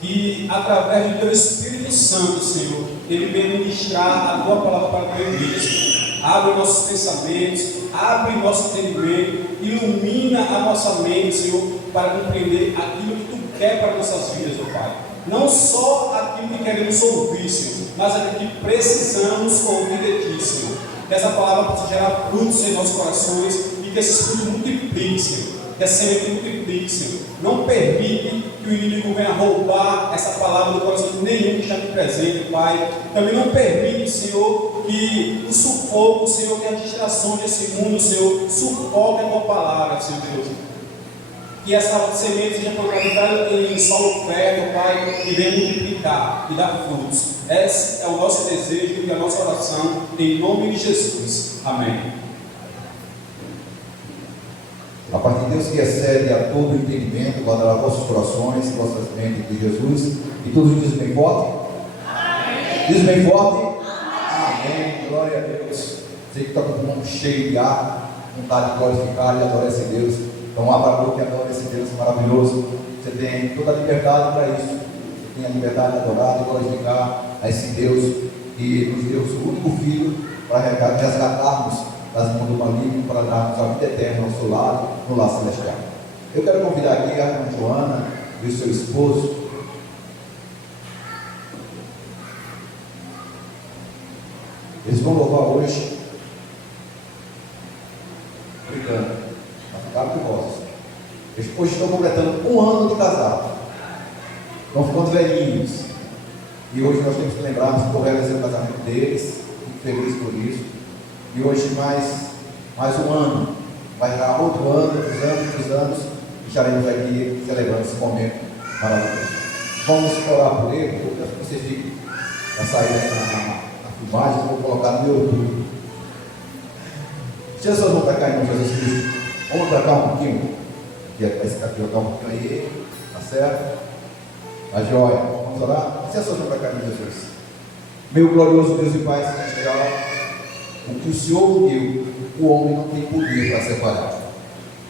que através do Teu Espírito Santo, Senhor, Ele venha ministrar a Tua palavra para a Tua igreja. Abre nossos pensamentos, abre nosso entendimento, ilumina a nossa mente, Senhor, para compreender aquilo que Tu quer para nossas vidas, ó Pai. Não só aquilo que queremos ouvir, Senhor, mas aquilo que precisamos ouvir de Ti, Senhor. Que essa palavra possa gerar frutos em nossos corações e que esses frutos multipliquem, Senhor. Que a semente multiplique, Senhor. Não permite que o inimigo venha roubar essa palavra do coração de nenhum que está aqui presente, Pai. Também não permite, Senhor, que o sufoco, Senhor, que as distrações desse mundo, Senhor, sufoque a Tua palavra, Senhor Deus. Que essa semente seja plantada em solo fértil, Pai, e venha multiplicar e dar frutos. Esse é o nosso desejo e a nossa oração, em nome de Jesus. Amém. A partir de Deus que excede a todo entendimento, guardará vossos corações e vossas mentes de Jesus. E todos dizem bem forte? Amém. Diz bem forte? Amém. Glória a Deus. Você que está com o pulmão cheio de ar, vontade de glorificar e adorar esse Deus. Então abra a boca e adore esse Deus maravilhoso. Você tem toda a liberdade para isso. Você tem a liberdade de adorar e glorificar a esse Deus que nos deu o seu único Filho para resgatarmos das mãos do maligno, para darmos a vida eterna ao seu lado, no lar celestial. Eu quero convidar aqui a irmã Joana e o seu esposo. Eles vão louvar hoje, brincando, para ficar com vós. Eles hoje estão completando 1 ano de casado, estão ficando velhinhos, e hoje nós temos que lembrar que correram o casamento deles, fico feliz por isso. E hoje mais 1 ano, vai dar outro ano, outros anos, e estaremos aqui celebrando esse momento maravilhoso. Vamos orar por ele, eu peço que vocês fiquem para sair na filmagem, vou colocar no meu YouTube. Tira suas mãos para cá, irmão Jesus Cristo. Vamos para cá um pouquinho, esse aqui um pouquinho aí, tá certo? A joia, vamos orar? Tira suas mãos para cá, irmão Jesus. Meu glorioso Deus e Pai celestial, o que o Senhor uniu, o homem não tem poder para separar.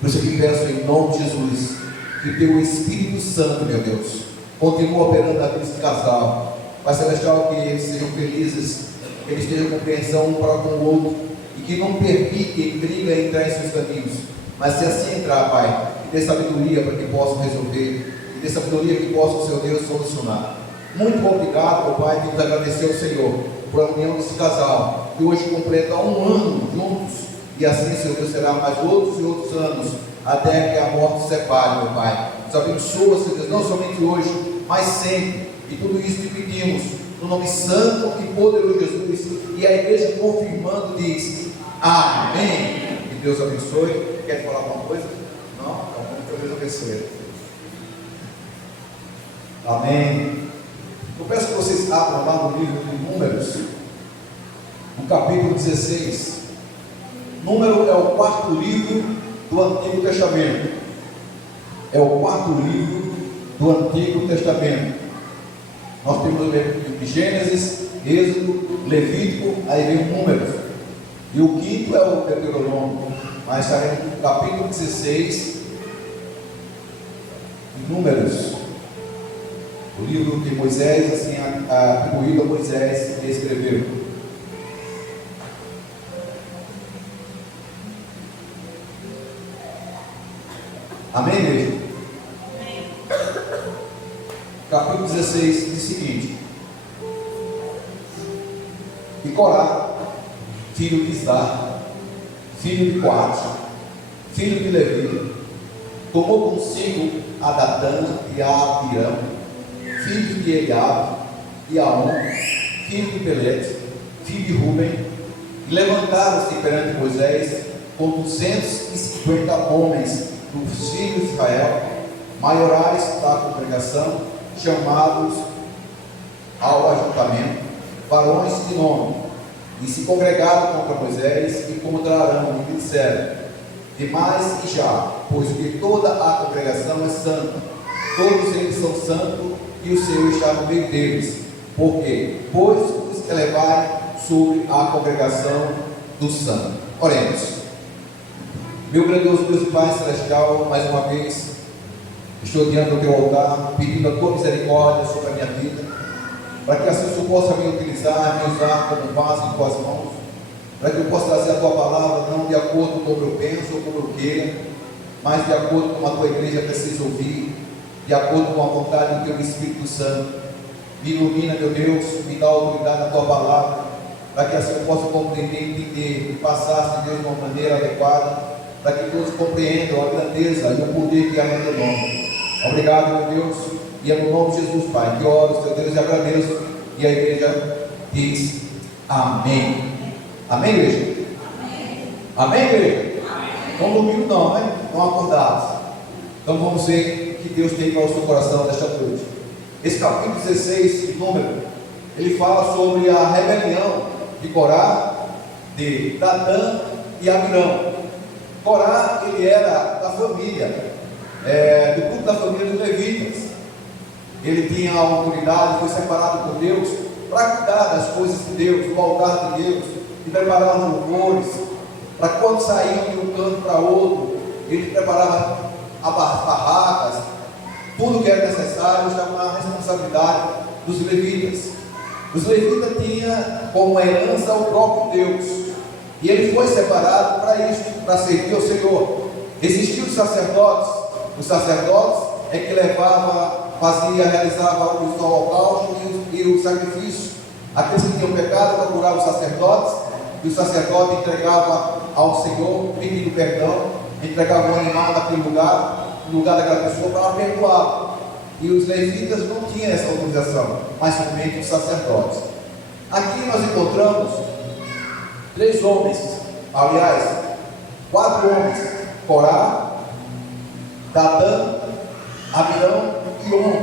Por isso que peço em nome de Jesus, que teu Espírito Santo, meu Deus, continue operando a vida desse casal. Pai celestial, que eles sejam felizes, que eles tenham compreensão um para com o outro, e que não permita intriga entrar em seus caminhos. Mas se assim entrar, Pai, que dê sabedoria para que possam resolver, e dê sabedoria que possam, Seu Deus, solucionar. Muito obrigado, meu Pai, temos agradecer ao Senhor por a união desse casal, que hoje completa 1 ano juntos, e assim, Senhor Deus, será mais outros e outros anos, até que a morte separe, meu Pai. Nos abençoa, Senhor Deus, não somente hoje, mas sempre, e tudo isso te pedimos, no nome santo e poderoso de Jesus, e a igreja confirmando diz, amém. Que Deus abençoe. Quer falar alguma coisa? Não? Então, que Deus abençoe. Amém. Eu peço que vocês abram lá no livro de Números, no capítulo 16. Número é o 4º livro do Antigo Testamento. É o 4º livro do Antigo Testamento. Nós temos o livro de Gênesis, Êxodo, Levítico, aí vem o Números. E o 5º é o Deuteronômio. Mas estaremos no capítulo 16 de Números. O livro que Moisés, assim, atribuído a Moisés, que escreveu. Amém, igreja? Amém. Capítulo 16 diz o seguinte: E Corá, filho de Isar, filho de Coate, filho de Levi, tomou consigo a Datã e a Abirão, filho de Eliabe, e Aon, filho de Pelete, filho de Ruben, e levantaram-se perante Moisés com 250 homens dos filhos de Israel, maiorais da congregação, chamados ao ajuntamento, varões de nome, e se congregaram contra Moisés e contra Arão, e disseram: Demais e já, pois que toda a congregação é santa, todos eles são santos, e o Senhor está no meio deles. Por quê? Pois os elevai sobre a congregação dos santos. Oremos. Meu grandioso Deus e Pai celestial, mais uma vez, Estou diante do teu altar, pedindo a tua misericórdia sobre a minha vida, para que assim tu possa me utilizar, me usar como vaso em tuas mãos, para que eu possa trazer a tua palavra não de acordo com o que eu penso ou como eu queira, mas de acordo com a tua igreja precisa ouvir, de acordo com a vontade do teu Espírito Santo. Me ilumina, meu Deus, me dá autoridade na tua palavra, para que assim eu possa compreender, entender e passar, Deus, de uma maneira adequada, para que todos compreendam a grandeza e o poder que há no teu nome. Obrigado, meu Deus, e é no nome de Jesus, Pai, que oro, Senhor Deus, e agradeço, e a igreja diz amém. Amém, igreja? Amém, amém, igreja? Amém. Não dormindo não, né? Estão acordados. Então vamos ver o que Deus tem para o seu coração nesta noite. Esse capítulo 16 de Número, ele fala sobre a rebelião de Corá, de Datã e Abirão. Corá, ele era da família, do culto da família dos levitas. Ele tinha a autoridade, foi separado por Deus para cuidar das coisas de Deus, do altar de Deus, e preparar os louvores, para quando saíam de um canto para outro, ele preparava as barracas, tudo que era necessário, estava na responsabilidade dos levitas. Os levitas tinham como herança o próprio Deus, e ele foi separado para isso, para servir ao Senhor. Existiam os sacerdotes é que realizava os holocaustos e o sacrifício. Aqueles que tinham pecado procuravam os sacerdotes, e o sacerdote entregava ao Senhor, pedindo perdão, entregava um animal naquele lugar, no lugar daquela pessoa, para perdoá-lo. E os levitas não tinham essa autorização, mas somente os sacerdotes. Aqui nós encontramos 3 homens, aliás, 4 homens: Corá, Datã, Abirão e On.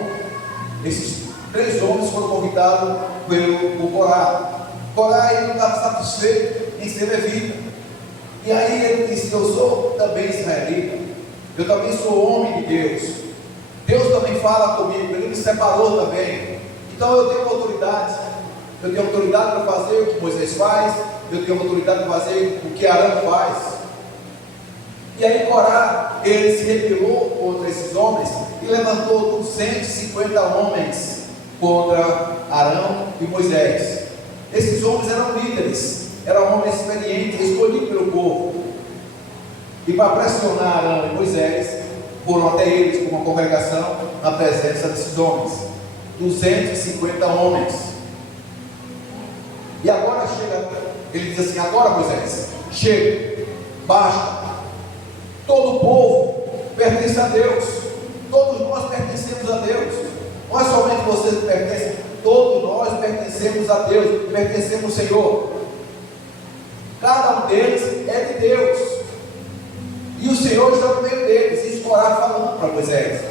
Esses 3 homens foram convidados por Corá. Corá, ele não estava satisfeito em ser levita, e aí ele disse: eu sou também israelita, eu também sou homem de Deus, Deus também fala comigo, ele me separou também, então eu tenho autoridade para fazer o que Moisés faz, eu tenho autoridade para fazer o que Arão faz. E aí Corá, ele se rebelou contra esses homens e levantou 250 homens contra Arão e Moisés. Esses homens eram líderes, eram homens experientes, escolhidos pelo povo, e para pressionar Arão e Moisés, foram até eles com uma congregação na presença desses homens, 250 homens. E agora chega, ele diz assim: agora Moisés, chega, basta, todo o povo pertence a Deus, todos nós pertencemos a Deus, não é somente vocês que pertencem, todos nós pertencemos a Deus, pertencemos ao Senhor, cada um deles é de Deus, e o Senhor está no meio deles. Isso Corá falando para Moisés.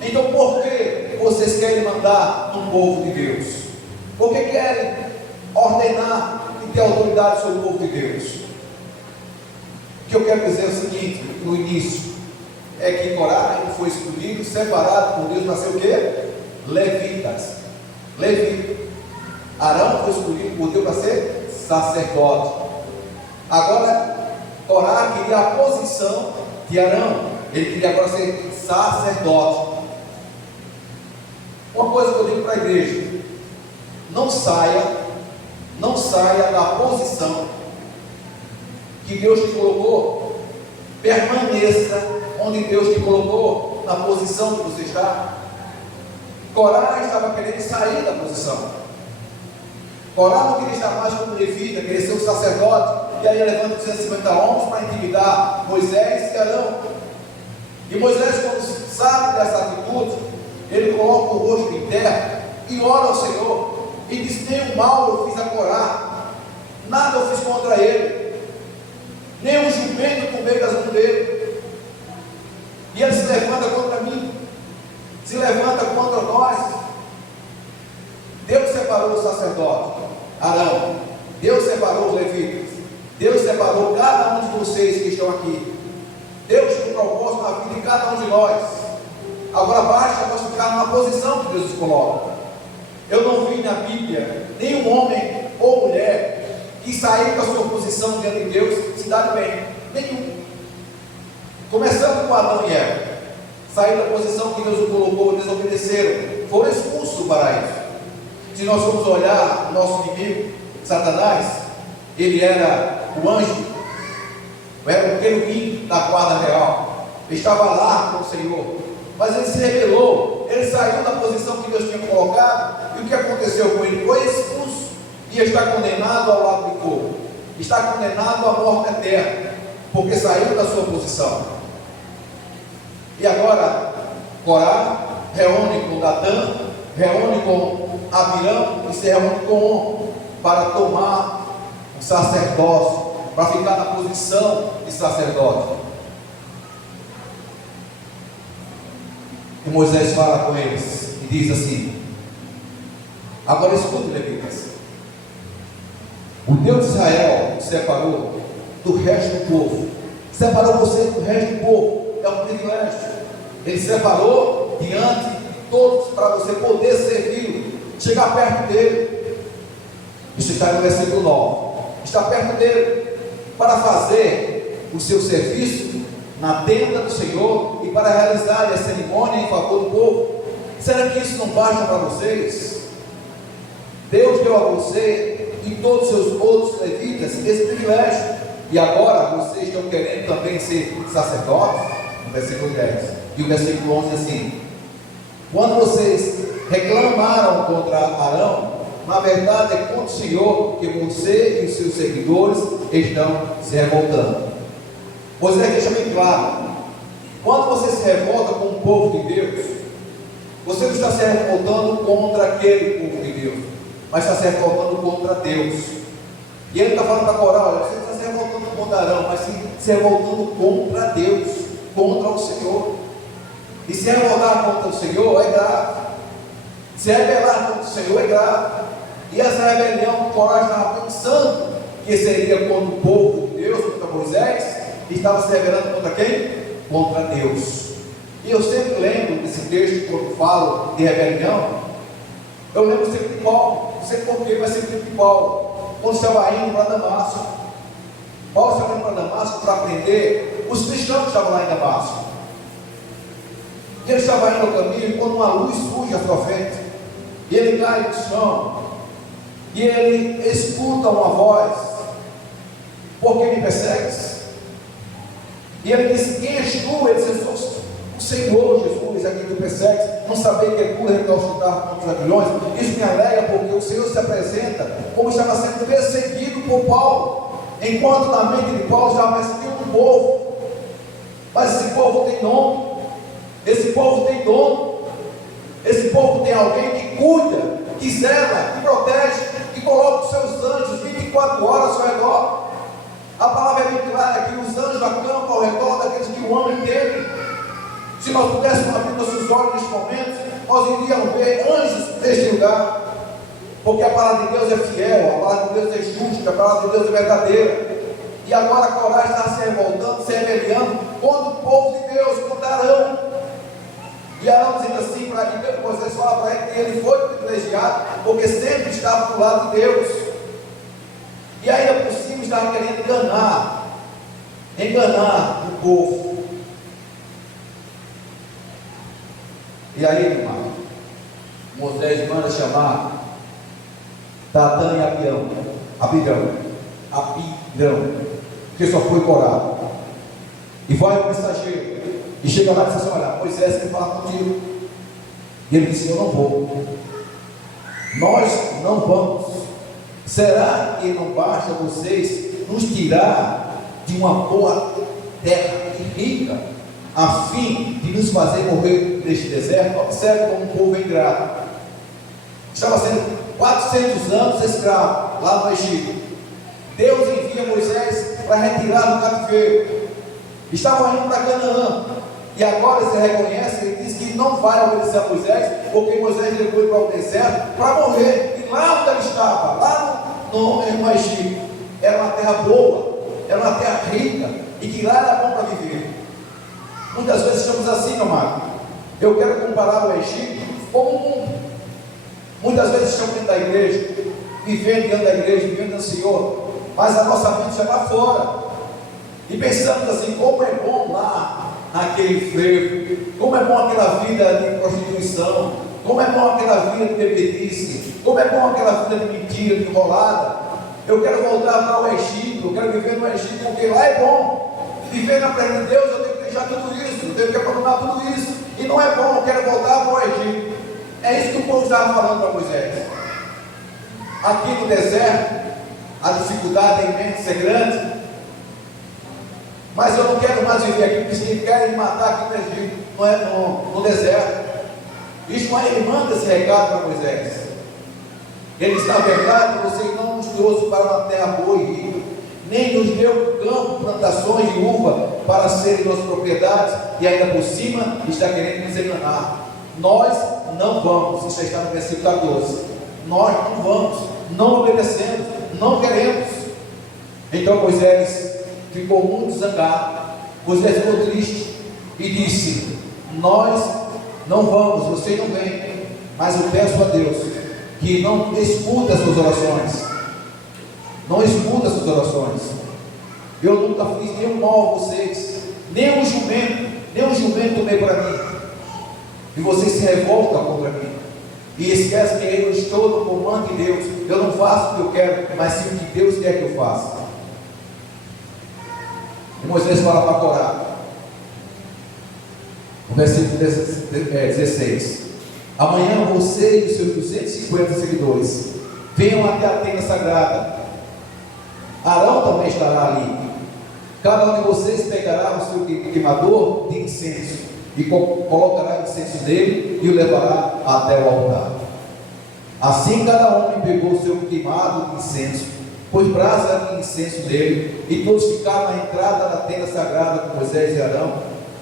Então por que vocês querem mandar no povo de Deus? Por que querem ordenar e ter autoridade sobre o povo de Deus? O que eu quero dizer é o seguinte, no início, é que Corá foi escolhido, separado por Deus para ser o quê? Levitas. Levita. Arão foi escolhido por Deus para ser sacerdote. Agora Corá queria a posição de Arão, ele queria agora ser sacerdote. Uma coisa que eu digo para a igreja: não saia da posição que Deus te colocou, permaneça onde Deus te colocou, na posição que você está. Corá estava querendo sair da posição. Corá não queria estar mais como levita, queria ser um sacerdote, e aí levanta 250 homens para intimidar Moisés e Arão. E Moisés, quando sabe dessa atitude, ele coloca o rosto em terra e ora ao Senhor, e diz: nenhum mal eu fiz a Corá, nada eu fiz contra ele, nem um jumento tomei das mãos dele, e ele se levanta contra mim, se levanta contra nós. Deus separou o sacerdote Arão, Deus separou os levitas, Deus separou cada um de vocês que estão aqui. Deus tem um propósito na vida de cada um de nós. Agora basta nós ficar na posição que Deus nos coloca. Eu não vi na Bíblia nenhum homem ou mulher que saiu da sua posição diante de Deus se dar bem. Nenhum. Começando com Adão e Eva. Saíram da posição que Deus o colocou, desobedeceram, foram expulsos do paraíso. Se nós formos olhar o nosso inimigo, Satanás, ele era o anjo, era o querubim da guarda real, ele estava lá com o Senhor, mas ele se rebelou, ele saiu da posição que Deus tinha colocado, e o que aconteceu com ele? Foi expulso, e está condenado ao lago de fogo, está condenado à morte eterna, porque saiu da sua posição. E agora, Corá reúne com Datã, reúne com Abirão e se reúne com On para tomar o sacerdócio, para ficar na posição de sacerdote. E Moisés fala com eles e diz assim: agora escute, levitas, o Deus de Israel separou do resto do povo, separou você do resto do povo, é um privilégio. Ele separou diante de todos para você poder servi-lo, chegar perto dele. Isso está no versículo 9. Está perto dele para fazer o seu serviço na tenda do Senhor e para realizar a cerimônia em favor do povo. Será que isso não basta para vocês? Deus deu a você e todos os seus outros levitas esse privilégio, e agora vocês estão querendo também ser sacerdotes? No versículo 10. E o versículo 11 assim: quando vocês reclamaram contra Arão, na verdade é contra o Senhor que você e os seus seguidores estão se revoltando. Moisés deixa bem claro: quando você se revolta com o povo de Deus, você não está se revoltando contra aquele povo de Deus, mas está se revoltando contra Deus. E ele está falando para Corá: olha, você está se revoltando contra Arão, mas sim se revoltando contra Deus, contra o Senhor. E se revoltar contra o Senhor é grave. Se rebelar contra o Senhor é grave. E essa rebelião que Corá estava pensando que seria contra o povo de Deus, contra Moisés, estava se rebelando contra quem? Contra Deus. E eu sempre lembro desse texto quando falo de rebelião. Eu lembro sempre de Paulo. Não sei porquê, mas sempre de Paulo. Quando estava indo para Damasco. Paulo estava indo para Damasco para aprender os cristãos que estavam lá em Damasco. E ele estava indo no caminho quando uma luz surge à sua frente. E ele cai no chão. E ele escuta uma voz: por que me persegues? E ele disse: quem és tu? Ele disse: eu sou o Senhor Jesus, a quem tu persegues. Não saber que é tu recalcitrar contra os aguilhões. Isso me alegra, porque o Senhor se apresenta como estava sendo perseguido por Paulo, enquanto na mente de Paulo estava perseguindo um povo. Mas esse povo tem nome. Esse povo tem dono, esse povo tem alguém que cuida, que zela, que protege, que coloca os seus anjos 24 horas ao seu redor. A palavra é bem clara que os anjos acampam ao redor daqueles que o amam e temem. Se nós pudéssemos abrir nossos olhos neste momento, nós iríamos ver anjos neste lugar, porque a palavra de Deus é fiel, a palavra de Deus é justa, a palavra de Deus é verdadeira. E agora a Corá está se revoltando, se rebelando contra o povo de Deus, contra Arão. E Arão dizendo assim para ele, Moisés fala para ele que ele foi privilegiado, porque sempre estava do lado de Deus. E ainda por cima estava querendo enganar o povo. E aí, irmão, Moisés manda chamar Datã e Abirão, que só foi Corá. E vai o mensageiro. E chega lá e diz assim: olha, Moisés quer falar contigo. E ele disse: eu não vou. Nós não vamos. Será que não basta vocês nos tirar de uma boa terra rica, a fim de nos fazer morrer neste deserto? Observe como um povo é ingrato. Estava sendo 400 anos escravo lá no Egito. Deus envia Moisés para retirar do cativeiro. Estavam indo para Canaã. E agora se reconhece, ele diz que não vai obedecer a Moisés, porque Moisés levou ele para o deserto para morrer. E lá onde ele estava, lá no Egito, era uma terra boa, era uma terra rica, e que lá era bom para viver. Muitas vezes estamos assim, meu amado. Eu quero comparar o Egito com o mundo. Muitas vezes estamos dentro da igreja, vivendo dentro da igreja, vivendo no Senhor, mas a nossa mente já está fora. E pensamos assim: como é bom lá, aquele frevo, como é bom aquela vida de prostituição, como é bom aquela vida de bebedice, como é bom aquela vida de mentira, de enrolada. Eu quero voltar para o Egito, eu quero viver no Egito, porque lá é bom. Viver na presença de Deus, eu tenho que deixar tudo isso, eu tenho que abandonar tudo isso, e não é bom, eu quero voltar para o Egito. É isso que o povo estava falando para Moisés. Aqui no deserto, a dificuldade é imensa, é grande, mas eu não quero mais viver aqui, porque se querem me matar aqui no Egito, não é no deserto. Ismael manda esse recado para Moisés. Ele diz: na verdade, você não nos trouxe para uma terra boa e rica, nem nos deu campo, plantações de uva para serem nossas propriedades, e ainda por cima está querendo nos enganar. Nós não vamos. Isso está no versículo 14. Nós não vamos, não obedecemos, não queremos. Então Moisés ficou muito zangado. Moisés ficou triste e disse: nós não vamos, você não vem, mas eu peço a Deus que não escuta as suas orações, não escuta as suas orações. Eu nunca fiz nenhum mal a vocês, nem um jumento tomei para mim, e vocês se revoltam contra mim, e esquecem que eu estou no comando de Deus. Eu não faço o que eu quero, mas sim o que Deus quer que eu faça. E Moisés fala para Corá, no versículo 16: amanhã você e os seus 250 seguidores venham até a tenda sagrada. Arão também estará ali. Cada um de vocês pegará o seu queimador de incenso e colocará incenso nele e o levará até o altar. Assim cada homem pegou o seu queimado de incenso, pôs brasa de incenso nele, e todos ficaram na entrada da tenda sagrada com Moisés e Arão.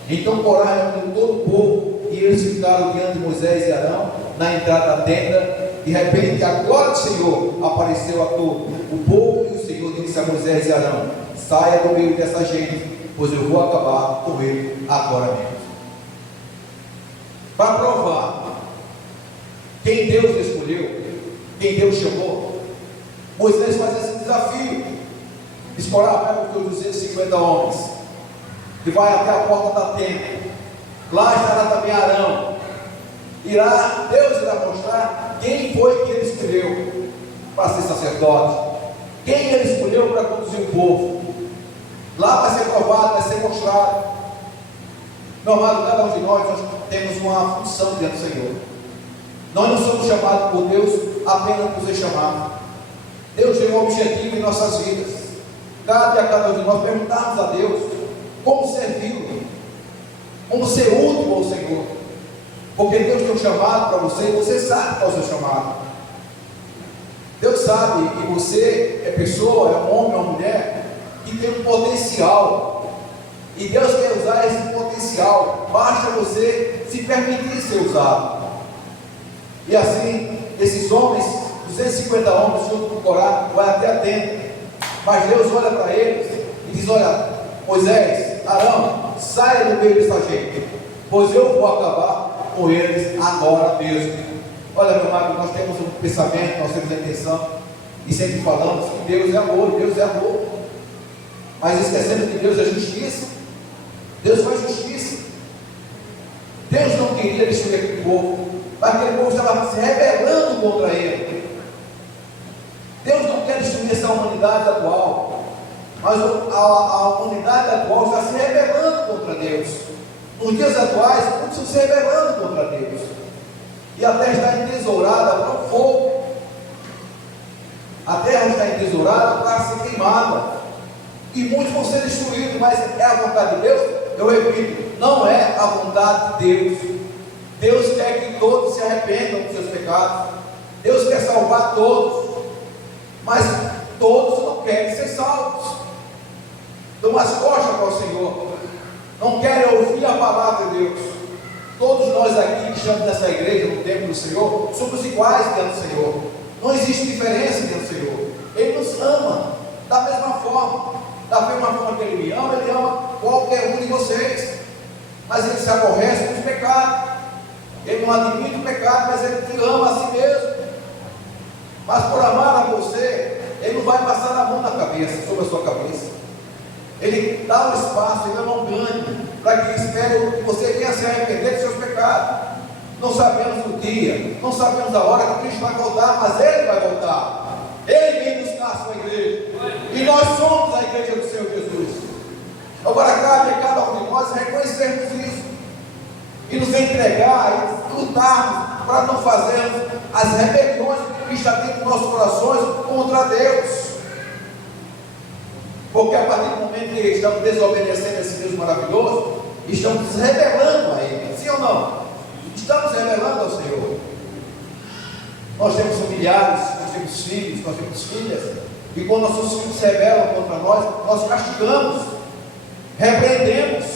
Então Corá reuniu todo o povo, e eles ficaram diante de Moisés e Arão na entrada da tenda. De repente a glória do Senhor apareceu a todo o povo, e o Senhor disse a Moisés e Arão: saia do meio dessa gente, pois eu vou acabar com ele agora mesmo. Para provar quem Deus escolheu, quem Deus chamou, Moisés faz esse desafio. Corá, pega os teus 250 homens e vai até a porta da tenda. Lá estará também Arão. Deus irá mostrar quem foi que ele escolheu para ser sacerdote, quem ele escolheu para conduzir o povo. Lá vai ser provado, vai ser mostrado. Meu amado, cada um de nós temos uma função diante do Senhor. Nós não somos chamados por Deus apenas por ser chamados. Deus tem um objetivo em nossas vidas. Cabe a cada um de nós perguntarmos a Deus como servi-lo, como ser útil ao Senhor, porque Deus tem um chamado para você, e você sabe qual é o seu chamado. Deus sabe que você é pessoa, é um homem, é uma mulher que tem um potencial, e Deus quer usar esse potencial, basta você se permitir ser usado. E assim, esses homens, 250 homens junto com Corá, vai até a tenda, mas Deus olha para eles e diz: olha, Moisés, Arão, saia do meio dessa gente, pois eu vou acabar com eles agora mesmo. Olha, meu amado, nós temos um pensamento, nós temos a intenção, e sempre falamos que Deus é amor, mas esquecemos que Deus é justiça. Deus faz justiça. Deus não queria destruir aquele povo, mas aquele povo estava se rebelando contra ele. Deus não quer destruir essa humanidade atual, mas a humanidade atual está se rebelando contra Deus. Nos dias atuais, muitos estão se rebelando contra Deus, e a terra está entesourada para o fogo. A terra está entesourada para ser queimada, e muitos vão ser destruídos. Mas é a vontade de Deus? Eu repito, não é a vontade de Deus. Deus quer que todos se arrependam dos seus pecados. Deus quer salvar todos, mas todos não querem ser salvos, dão as costas para o Senhor, não querem ouvir a palavra de Deus. Todos nós aqui que estamos nessa igreja, no templo do Senhor, somos iguais diante do Senhor. Não existe diferença diante do Senhor. Ele nos ama da mesma forma. Da mesma forma que Ele me ama, Ele ama qualquer um de vocês. Mas Ele se aborrece com os pecados. Ele não admite o pecado, mas Ele te ama a si mesmo. Mas por amar a você, Ele não vai passar a mão na cabeça, sobre a sua cabeça. Ele dá um espaço, Ele não ganha, para para que espere que você venha se arrepender dos seus pecados. Não sabemos o dia, não sabemos a hora que Cristo vai voltar, mas Ele vai voltar. Ele vem buscar a sua igreja, e nós somos a igreja do Senhor Jesus. Agora cabe a cada um de nós reconhecermos isso, e nos entregar, e lutarmos para não fazermos as rebeliões que está dentro dos nossos corações contra Deus. Porque a partir do momento que estamos desobedecendo esse Deus maravilhoso, estamos nos rebelando a Ele, sim ou não? Estamos rebelando ao Senhor. Nós temos familiares, nós temos filhos, nós temos filhas, e quando nossos filhos se rebelam contra nós, nós castigamos, repreendemos,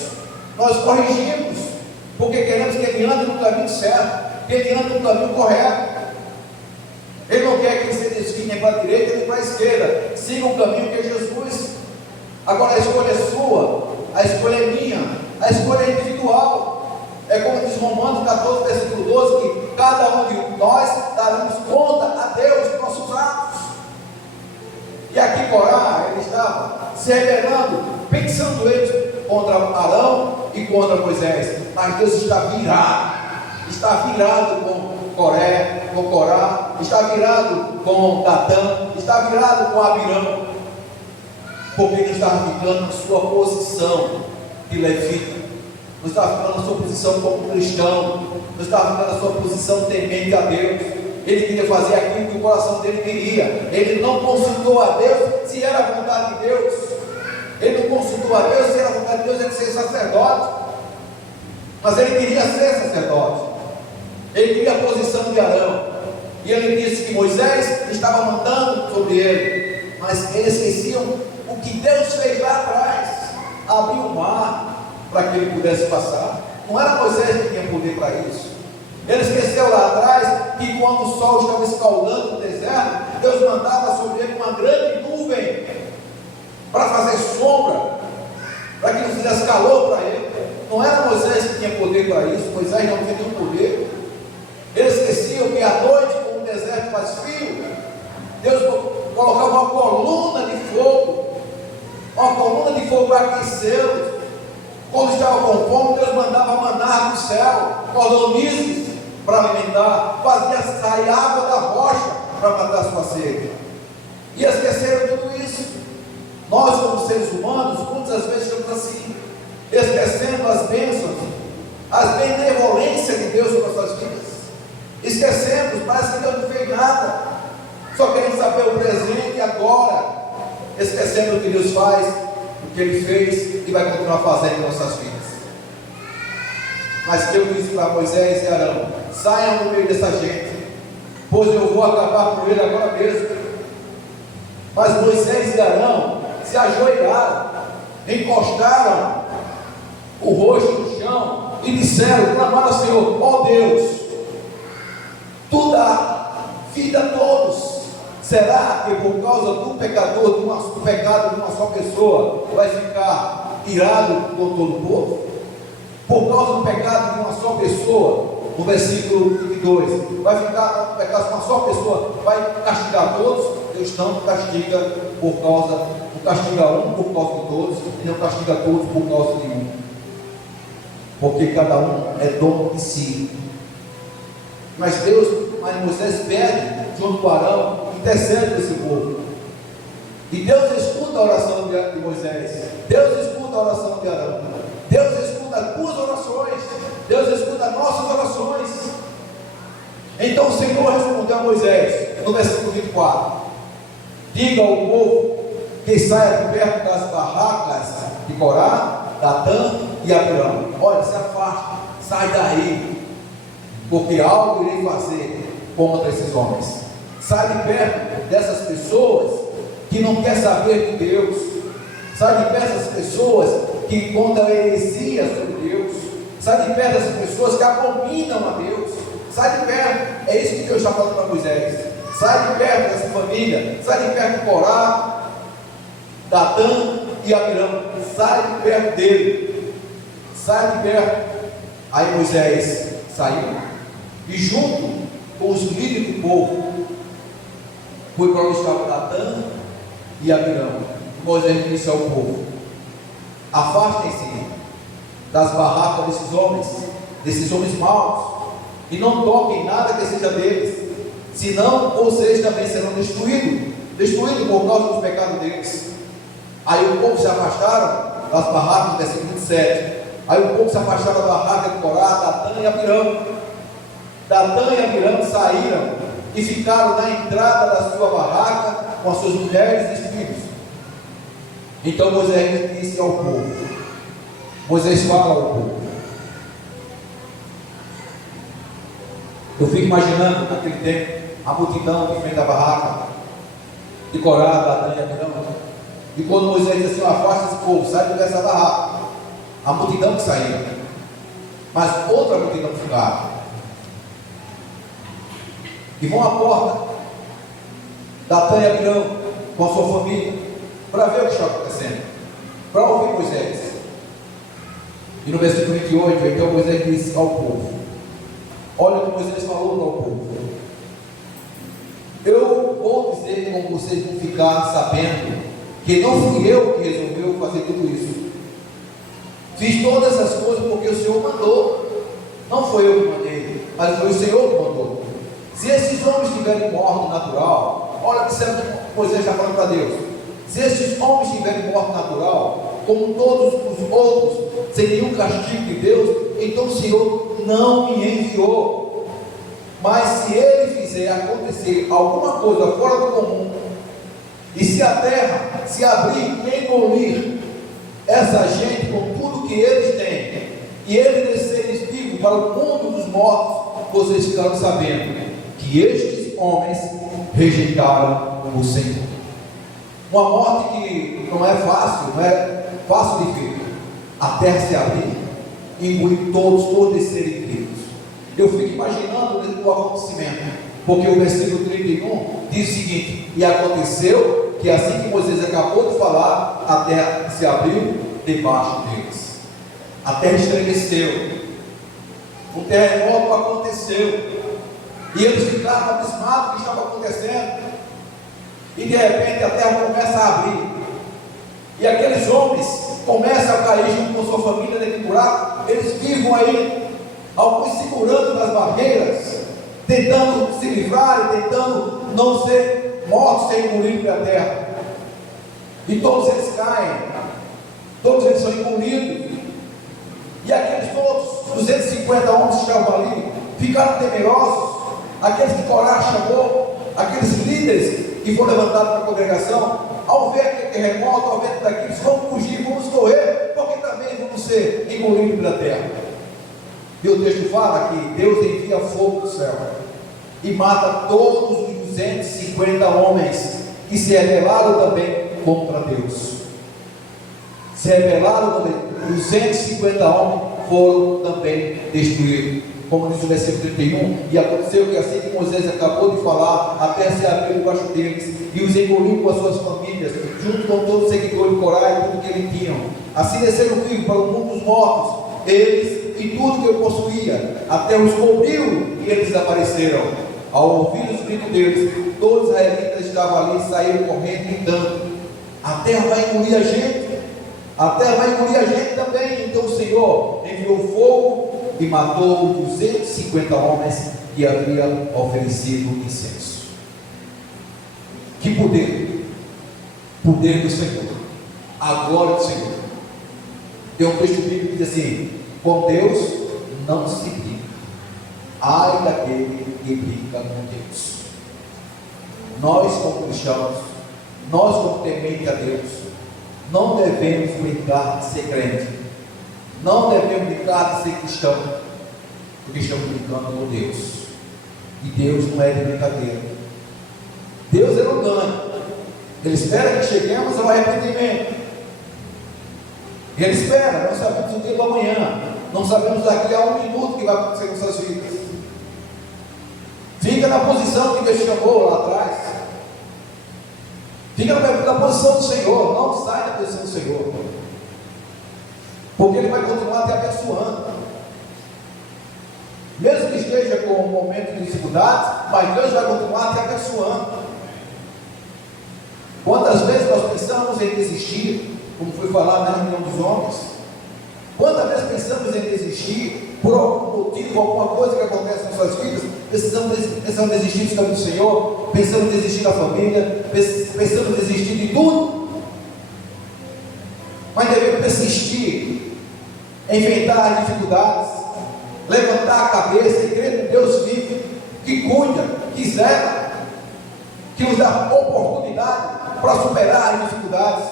nós corrigimos, porque queremos que ele ande no caminho certo, que ele ande no caminho correto. Ele não quer que ele se desvie nem para a direita nem para a esquerda. Siga o caminho que é Jesus. Agora a escolha é sua, a escolha é minha, a escolha é individual. É como diz Romanos 14, versículo 12, que cada um de nós daremos conta a Deus dos nossos atos. E aqui Corá, ele estava se rebelando, pensando ele contra Arão e contra Moisés. Mas Deus está virado com Corá, está virado com Datã, está virado com Abirão, porque ele estava ficando na sua posição de levita, não estava ficando na sua posição como cristão, não estava ficando na sua posição temente a Deus. Ele queria fazer aquilo que o coração dele queria. Ele não consultou a Deus se era a vontade de Deus. Ele não consultou a Deus se era a vontade de Deus ele ser sacerdote, mas ele queria ser sacerdote. Ele queria a posição de Arão, e ele disse que Moisés estava mandando sobre ele, mas eles esqueciam o que Deus fez lá atrás. Abriu o mar para que ele pudesse passar. Não era Moisés que tinha poder para isso. Ele esqueceu lá atrás que quando o sol estava escaldando no deserto, Deus mandava sobre ele uma grande nuvem para fazer sombra, para que não fizesse calor para ele. Não era Moisés que tinha poder para isso. Moisés não tinha nenhum poder. Eles esqueciam que à noite, quando o deserto faz frio, Deus colocava uma coluna de fogo para aquecê-los. Quando estava com fome, Deus mandava maná do céu, codornizes para alimentar, fazia sair água da rocha para matar a sua sede. E esqueceram tudo isso. Nós, como seres humanos, muitas vezes estamos assim, esquecendo as bênçãos, as benevolências de Deus sobre nossas vidas. Esquecemos, parece que Deus não fez nada, só queremos saber o presente e agora, esquecendo o que Deus faz, o que Ele fez e vai continuar fazendo em nossas vidas. Mas Deus disse para Moisés e Arão: saiam do meio dessa gente, pois eu vou acabar com ele agora mesmo. Mas Moisés e Arão se ajoelharam, encostaram o rosto no chão e disseram, clamaram ao Senhor: ó Deus, tu dá vida a todos. Será que por causa do pecador, do pecado de uma só pessoa, vai ficar irado com todo o povo? Por causa do pecado de uma só pessoa, no versículo 22, vai ficar no pecado de uma só pessoa, vai castigar todos? Deus não castiga por causa, não castiga um por causa de todos, e não castiga todos por causa de um, porque cada um é dono de si. Mas Moisés pede junto com Arão, intercede desse povo, e Deus escuta a oração de Moisés, Deus escuta a oração de Arão, Deus escuta as tuas orações, Deus escuta as nossas orações. Então o Senhor respondeu a Moisés, no versículo 24: diga ao povo que saia de perto das barracas de Corá, Datã e Abirão. Olha, se afaste, sai daí, porque algo irei fazer contra esses homens. Sai de perto dessas pessoas que não querem saber de Deus. Sai de perto dessas pessoas que contam heresia sobre Deus. Sai de perto dessas pessoas que abominam a Deus. Sai de perto. É isso que Deus está falando para Moisés. Sai de perto dessa família. Sai de perto de Corá, Datã e Abirão. Sai de perto dele. Sai de perto. Aí Moisés saiu e junto com os líderes do povo foi para onde estava Datã e Abirão. Moisés disse ao povo: afastem-se das barracas desses homens maus, e não toquem nada que seja deles, senão vocês também serão destruídos por causa dos pecados deles. Aí o povo se afastaram das barracas, versículo 27. Aí o povo se afastaram da barraca de Corá, Datã e Abirão. Datã e Abirão saíram e ficaram na entrada da sua barraca com as suas mulheres e filhos. Então Moisés disse ao povo, Moisés fala ao povo. Eu fico imaginando naquele tempo a multidão de frente à barraca de Corá, Datã e Abirão. E quando Moisés disse assim, afasta esse povo, sai dessa barraca. A multidão que saiu, mas outra multidão ficaram. E vão à porta, Datã e Abirão, com a sua família, para ver o que está acontecendo, para ouvir Moisés. E no versículo 28, então Moisés disse ao povo, olha o que Moisés falou ao povo: eu vou dizer como vocês vão ficar sabendo que não fui eu que resolveu fazer tudo isso. Fiz todas essas coisas porque o Senhor mandou. Não foi eu que mandei, mas foi o Senhor que mandou. Se esses homens tiverem morte natural, olha que Moisés está falando para Deus. Se esses homens tiverem morte natural, como todos os outros, sem nenhum castigo de Deus, então o Senhor não me enviou. Mas se ele fizer acontecer alguma coisa fora do comum, e se a terra se abrir e engolir essa gente com tudo que eles têm, e ele descer vivo para o mundo dos mortos, vocês ficarão sabendo que estes homens rejeitaram o Senhor. Uma morte que não é fácil de ver. A terra se abrir, engolir todos serem vivos. Eu fico imaginando o acontecimento, porque o versículo 31 diz o seguinte: e aconteceu que assim que Moisés acabou de falar, a terra se abriu debaixo deles. A terra estremeceu, um terremoto aconteceu, e eles ficaram abismados do que estava acontecendo. E de repente a terra começa a abrir, e aqueles homens começam a cair junto com sua família dentro do buraco. Eles vivam aí, alguns segurando nas barreiras, tentando se livrar, tentando não ser mortos, ser engolidos pela terra. E todos eles caem, todos eles são engolidos. E aqueles todos, 250 homens que estavam ali, ficaram temerosos. Aqueles que Corá chamou, aqueles líderes que foram levantados para a congregação, ao ver aquele terremoto, ao ver tudo aquilo, eles vão fugir, vamos correr, porque também vamos ser engolidos pela terra. E o texto fala que Deus envia fogo do céu e mata todos os 250 homens que se rebelaram também contra Deus. Se rebelaram também, 250 homens foram também destruídos. Como diz o versículo 31, e aconteceu que assim que Moisés acabou de falar, a terra se abriu debaixo deles, e os engoliu com as suas famílias, junto com todos os seguidores de Corá e tudo que eles tinham. Assim desceram vivos para o mundo dos mortos, eles e tudo que eu possuía. A terra os cobriu e eles desapareceram. Ao ouvir os gritos deles, todos os israelitas que estavam ali saíram correndo, gritando: a terra vai engolir a gente, a terra vai engolir a gente também. Então o Senhor enviou fogo e matou 250 homens que haviam oferecido incenso. Que poder! Poder do Senhor, a glória do Senhor. Tem um texto bíblico que diz assim: com Deus não se briga, ai daquele que briga com Deus. Nós como cristãos, nós como temente a Deus, não devemos brincar de ser crente, não devemos brincar de ser cristão, porque estamos brincando com Deus, e Deus não é de brincadeira. Deus não ganha, Ele espera que cheguemos ao arrependimento. Ele espera, não sabemos o dia do amanhã, não sabemos daqui a um minuto o que vai acontecer com suas vidas. Fica na posição que Deus chamou lá atrás, fica na posição do Senhor, não sai da posição do Senhor, porque Ele vai continuar te abençoando, mesmo que esteja com um momento de dificuldade, mas Deus vai continuar te abençoando. Quantas vezes nós pensamos em desistir, como foi falado na reunião dos homens, Quantas vezes pensamos em desistir por algum motivo, alguma coisa que acontece nas suas vidas? Pensamos em desistir do caminho do Senhor, pensamos em desistir da família, pensamos em desistir de tudo. Mas devemos persistir, enfrentar as dificuldades, levantar a cabeça e crer no Deus vivo, que cuida, que zela, que nos dá oportunidade para superar as dificuldades.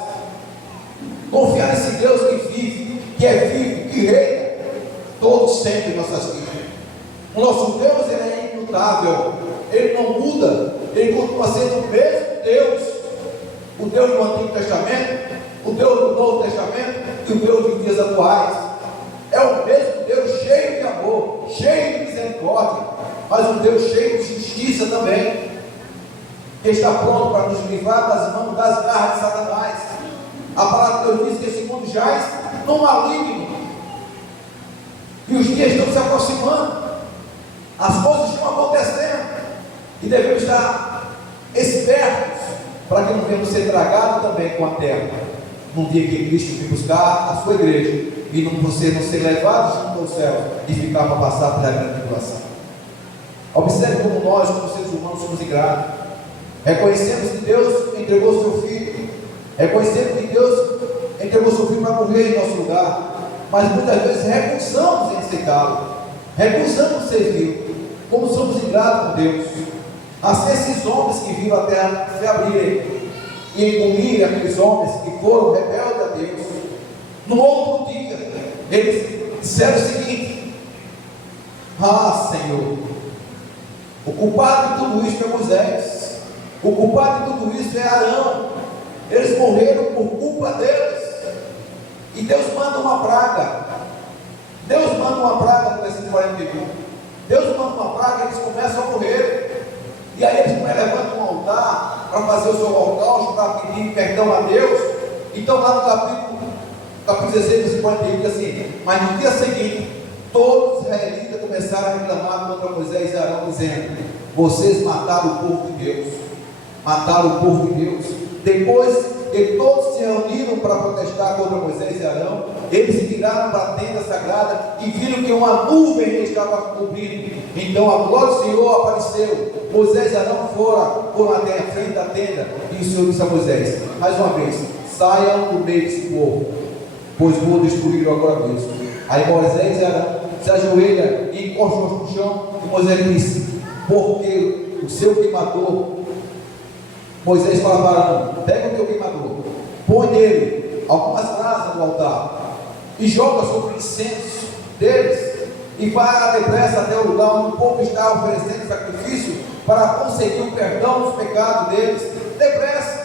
Confiar nesse Deus que vive, que é vivo, que reina todos sempre em nossas vidas. O nosso Deus, ele é imutável, ele não muda, ele continua sendo o mesmo Deus, o Deus do Antigo Testamento, o Deus do Novo Testamento e o Deus dos dias atuais. É o mesmo Deus cheio de amor, cheio de misericórdia, mas um Deus cheio de justiça também, que está pronto para nos livrar das mãos das garras de Satanás. A palavra de Deus diz que esse mundo jaz no maligno, e os dias estão se aproximando, as coisas estão acontecendo, e devemos estar espertos para que não venhamos ser tragados também com a terra, num dia que Cristo vem buscar a sua igreja, e você não ser levado junto ao céu e ficar para passar pela grande tribulação. Observe como nós, como seres humanos, somos ingratos. Reconhecemos que Deus entregou seu Filho, reconhecemos que Deus entregou seu Filho para morrer em nosso lugar, mas muitas vezes recusamos em aceitá-lo, recusamos servir, como somos ingratos com Deus. Assim, esses homens que viram a terra se abrirem e engolir aqueles homens que foram rebeldes a Deus, no outro dia, eles disseram o seguinte: ah, Senhor, o culpado de tudo isso é Moisés, o culpado de tudo isso é Arão, eles morreram por culpa deles, e Deus manda uma praga, Deus manda uma praga no versículo 41, Deus manda uma praga e eles começam a morrer, e aí eles levantam um altar para fazer o seu holocausto, para pedir perdão a Deus. Então lá no capítulo 16, versículo 41 diz assim: mas no dia seguinte, todos os israelitas começaram a reclamar contra Moisés e Arão, dizendo: vocês mataram o povo de Deus, mataram o povo de Deus. Depois que todos se reuniram para protestar contra Moisés e Arão, eles se viraram para a tenda sagrada e viram que uma nuvem estava cobrindo. Então a glória do Senhor apareceu. Moisés e Arão foram até a frente da tenda, e o Senhor disse a Moisés, mais uma vez: saiam do meio desse povo, pois vou destruir agora mesmo. Aí Moisés e Arão se ajoelham e encostam no chão, e Moisés disse: porque o seu queimador. Moisés fala para Arão: pega o teu queimador, põe nele algumas brasas no altar e joga sobre o incenso deles, e vai depressa até o lugar onde o povo está oferecendo sacrifício para conseguir o perdão dos pecados deles. Depressa.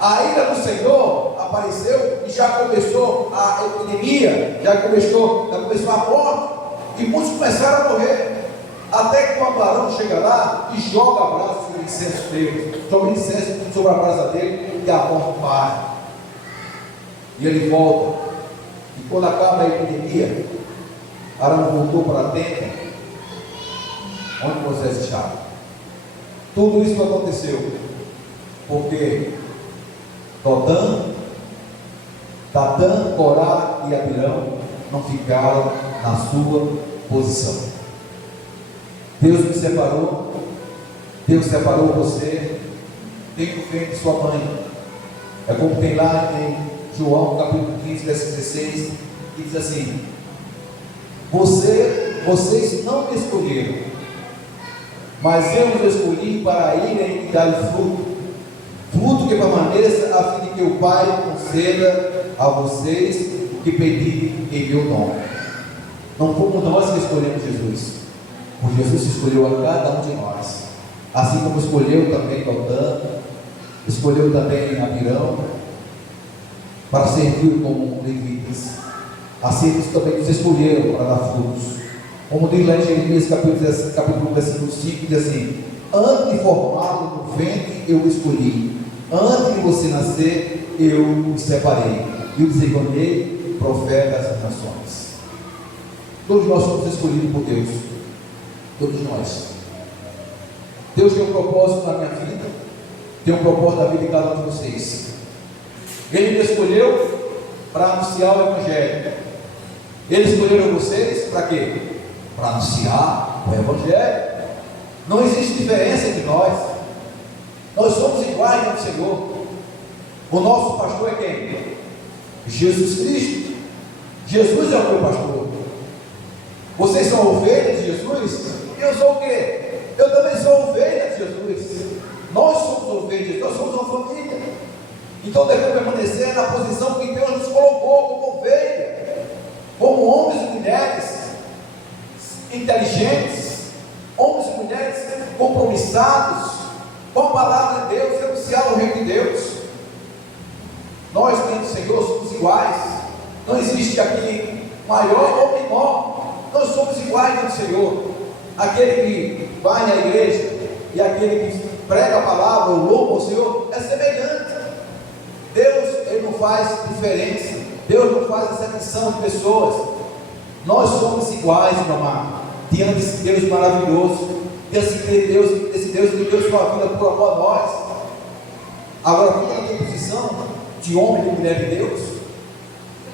A ira do Senhor apareceu e já começou a epidemia, já começou a morte, e muitos começaram a morrer. Até que quando Arão chega lá e joga a brasa sobre o incenso dele, joga o incenso sobre a brasa dele, e a morte para. E ele volta. E quando acaba a epidemia, Arão voltou para a tenda onde Moisés estava. Tudo isso aconteceu porque Datã, Corá e Abirão não ficaram na sua posição. Deus me separou, Deus separou você, tem o ventre de sua mãe. É como tem lá em João capítulo 15, versículo 16, que diz assim: vocês não me escolheram, mas eu os escolhi para irem e dar fruto que permaneça, a fim de que o Pai conceda a vocês o que pedirem em meu nome. Não fomos nós que escolhemos Jesus, pois Jesus escolheu a cada um de nós, assim como escolheu também Datã, escolheu também Abirão para servir como levitas. Assim eles também nos escolheram para dar frutos. Como diz lá em Jeremias capítulo 1, versículo 5, diz assim: antes de formá-lo no ventre eu o escolhi, antes de você nascer eu o separei e o designei profeta das nações. Todos nós somos escolhidos por Deus, todos nós. Deus tem um propósito na minha vida, tem um propósito na vida de cada um de vocês. Ele me escolheu para anunciar o Evangelho. Ele escolheu vocês para quê? Para anunciar o Evangelho. Não existe diferença entre nós. Nós somos iguais ao Senhor. O nosso pastor é quem? Jesus Cristo. Jesus é o meu pastor. Vocês são ovelhas de Jesus? E eu sou o quê? Eu também sou ovelha de Jesus. Nós somos ovelhas, nós somos uma família. Então devemos permanecer na posição que Deus nos colocou como ovelha, como homens e mulheres inteligentes, homens e mulheres compromissados com a palavra de Deus, anunciar o reino de Deus. Nós, dentro do Senhor, somos iguais. Não existe aqui maior ou menor. Nós somos iguais dentro do Senhor. Aquele que vai na igreja e aquele que prega a palavra, o louva ao Senhor, é semelhante. Deus, Ele não faz diferença. Deus não faz acepção de pessoas. Nós somos iguais, meu amado, diante desse Deus maravilhoso, desse Deus que deu sua vida por amor a nós. Agora, fica na tua posição de homem e de mulher de Deus,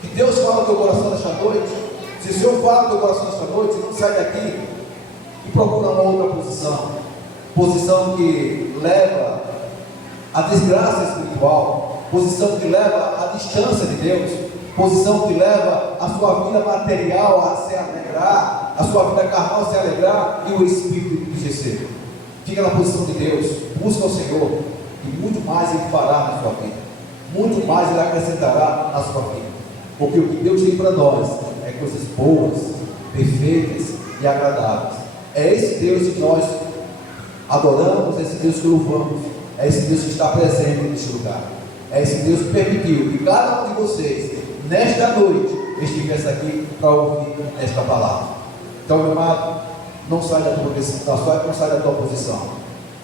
que Deus fala no teu coração nesta noite. Se o Senhor fala no teu coração nesta noite, não sai daqui e procura uma outra posição que leva à desgraça espiritual, posição que leva à distância de Deus, posição que leva a sua vida material a se alegrar, a sua vida carnal a se alegrar e o espírito enrijecer. Fica na posição de Deus, busca o Senhor e muito mais Ele fará na sua vida, muito mais Ele acrescentará na sua vida, porque o que Deus tem para nós é coisas boas, perfeitas e agradáveis. É esse Deus que nós adoramos, é esse Deus que louvamos, é esse Deus que está presente neste lugar, é esse Deus que permitiu que cada um de vocês, nesta noite, estivesse aqui para ouvir esta palavra. Então, meu amado, não sai da tua posição, não sai da tua posição.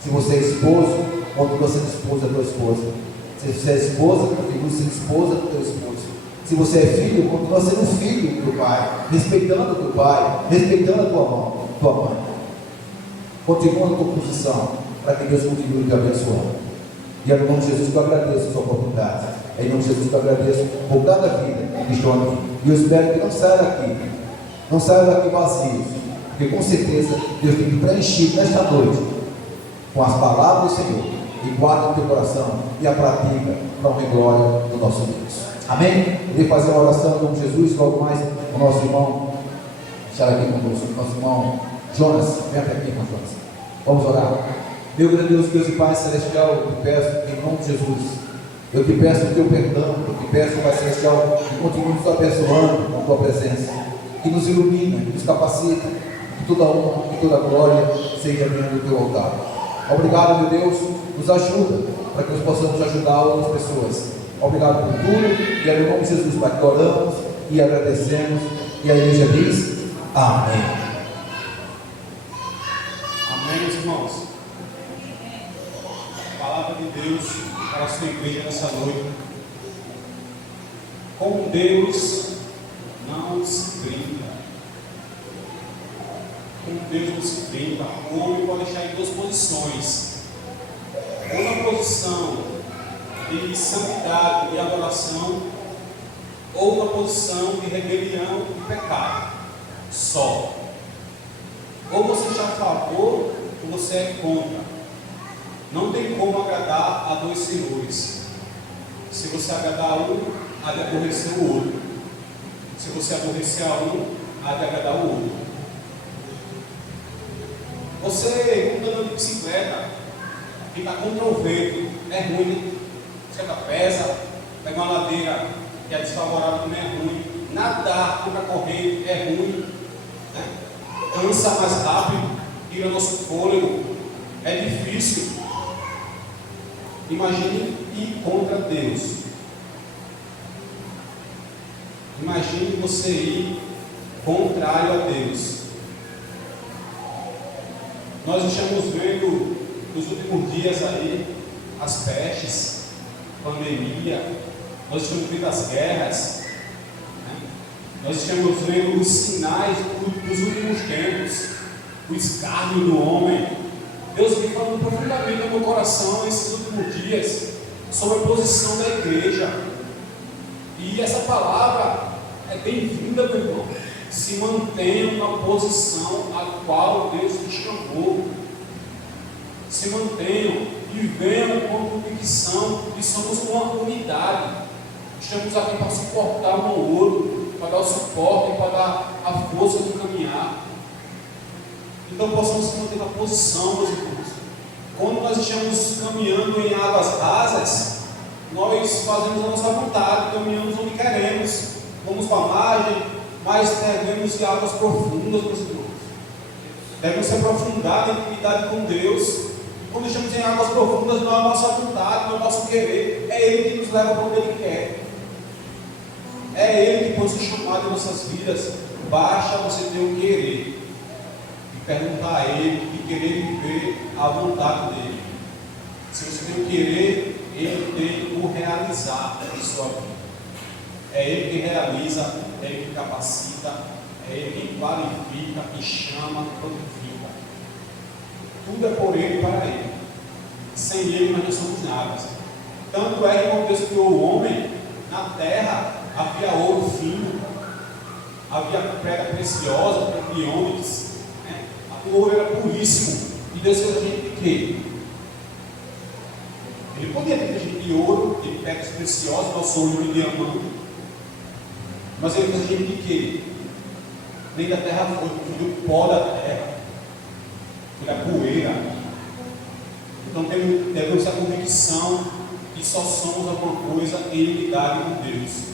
Se você é esposo, continua sendo esposa da tua esposa. Se você é esposa, continua sendo esposa do teu esposo. Se você é filho, continua sendo filho do teu pai, respeitando o teu pai, respeitando a tua mãe. Continua na tua posição, para que Deus continue te abençoando. E é no nome de Jesus que eu agradeço a sua oportunidade. É em nome de Jesus que eu agradeço por cada vida que estão aqui. E eu espero que não saiam daqui vazios, porque com certeza Deus tem que preencher nesta noite com as palavras do Senhor, e guarda no teu coração e a pratica para a glória do nosso Deus. Amém? Eu vou fazer uma oração em nome de Jesus. Logo mais o nosso irmão estará aqui conosco, nosso irmão Jonas. Vem até aqui, irmão Jonas. Vamos orar. Meu grandioso Deus e Pai Celestial, eu te peço em nome de Jesus, eu te peço o teu perdão, eu te peço, Pai Celestial, que continue nos abençoando com a tua presença, que nos ilumina, que nos capacita, que toda honra, que toda glória seja diante do teu altar. Obrigado, meu Deus, nos ajuda para que nós possamos ajudar outras pessoas. Obrigado por tudo, e é no nome de Jesus, Pai, que oramos e agradecemos, e a igreja diz amém. Amém, meus irmãos. Palavra de Deus para a sua igreja nessa noite. Com Deus não se brinca. Com Deus não se brinca. O homem pode deixar em duas posições: ou na posição de santidade e adoração, ou na posição de rebelião e pecado. Só. Ou você está a favor, ou você é contra. Não tem como agradar a dois senhores. Se você agradar a um, há de aborrecer o outro. Se você aborrecer a um, há de agradar o outro. Você, quando anda de bicicleta, fica contra o vento, é ruim. Você pesa, pega uma ladeira que é desfavorável, também é ruim. Nadar contra a corrente é ruim, né? Cansa mais rápido, tira nosso fôlego, é difícil. Imagine ir contra Deus. Imagine você ir contrário a Deus. Nós estamos vendo nos últimos dias aí as pestes, pandemia, nós estamos vendo as guerras, né? Nós estamos vendo os sinais dos últimos tempos, o escárnio do homem. Deus vem falando profundamente no meu coração esses últimos dias sobre a posição da igreja. E essa palavra é bem-vinda, meu irmão. se mantenham na posição a qual Deus te chamou. Se mantenham e venham com convicção que somos uma unidade. Estamos aqui para suportar um ao outro, para dar o suporte, para dar a força do caminhar. Então possamos se manter na posição, meus irmãos. Quando nós estamos caminhando em águas rasas, nós fazemos a nossa vontade, caminhamos onde queremos, vamos para a margem, mas devemos ir a águas profundas, meus irmãos. Devemos se aprofundar na intimidade com Deus. Quando estamos em águas profundas, não é a nossa vontade, não é o nosso querer, é Ele que nos leva para onde Ele quer. É Ele que põe o chamado em nossas vidas. Basta você ter o querer e perguntar a Ele e querer viver a vontade dEle. Se você tem o querer, Ele tem o realizar em sua vida. É Ele que realiza, é Ele que capacita, é Ele que qualifica, que chama, que purifica. Tudo é por Ele e para Ele. Sem Ele nós não somos nada. Tanto é que quando Deus criou o homem, na terra havia ouro fino, havia pedra preciosa, diômedes, né? O ouro era puríssimo. E Deus fez a gente de quê? Ele podia ter a gente de ouro, de pedras preciosas, nosso ouro de diamante. Mas Ele fez a gente de quê? Nem da terra foi, do pó da terra, da poeira. Então devemos ter a convicção que só somos alguma coisa em unidade com Deus.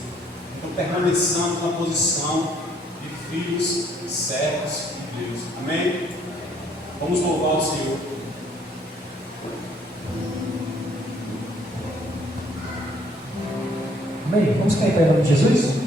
Então permaneçamos na posição de filhos e servos de Deus. Amém? Vamos louvar o Senhor. Amém? Vamos cair para o nome de Jesus?